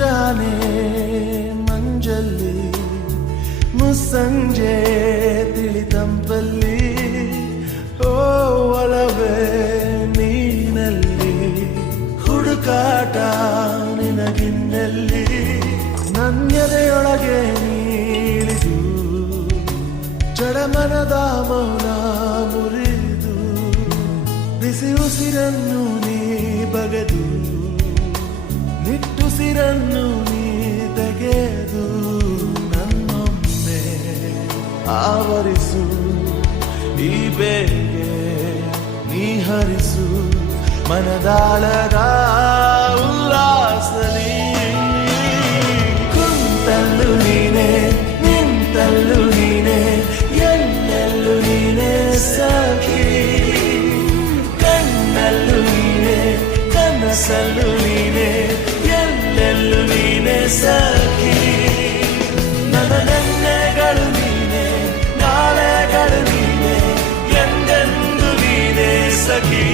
ಮುಂಜಾನೆ ಮಂಜಲ್ಲಿ ಮುಸ್ಸಂಜೆ ತಿಳಿತಂಪಲ್ಲಿ ಓ ಒಲವೇ ನೀನಲ್ಲಿ ಹುಡುಕಾಟ ನಿನಗಿನ್ನಲ್ಲಿ ನನ್ಯದೆಯೊಳಗೆ ನೀಳಿದು ಜಡಮನದ ಮೌನ ಮುರಿದು ಬಿಸಿ ಉಸಿರನ್ನು ನೀ ಬಗೆದು ನಿಟ್ಟುಸಿರನ್ನು ನೀ ತೆಗೆದು ನನ್ನೊಮ್ಮೆ ಆವರಿಸು ಈ ಬೇಗೆ ನೀ ಹರಿಸು ಮನದಾಳದ ಉಲ್ಲಾಸಲಿ ಕುಂತಲ್ಲು ನೀನೆ ನಿಂತಲ್ಲು ನೀನೆ ಎಲ್ಲೆಲ್ಲೂ ನೀನೆ ಸಖಿ ಕಣ್ಣಲ್ಲೂ ನೀನೆ ಕನಸಲ್ಲೂ ನೀನೆ ಎಲ್ಲೆಲ್ಲೂ ನೀನೆ ಸಖಿ ನನ್ನ ನೆನ್ನೆಗಳು ನೀನೆ ನಾಳೆಗಳು ನೀನೆ ಎಂದೆಂದು ನೀನೆ ಸಖಿ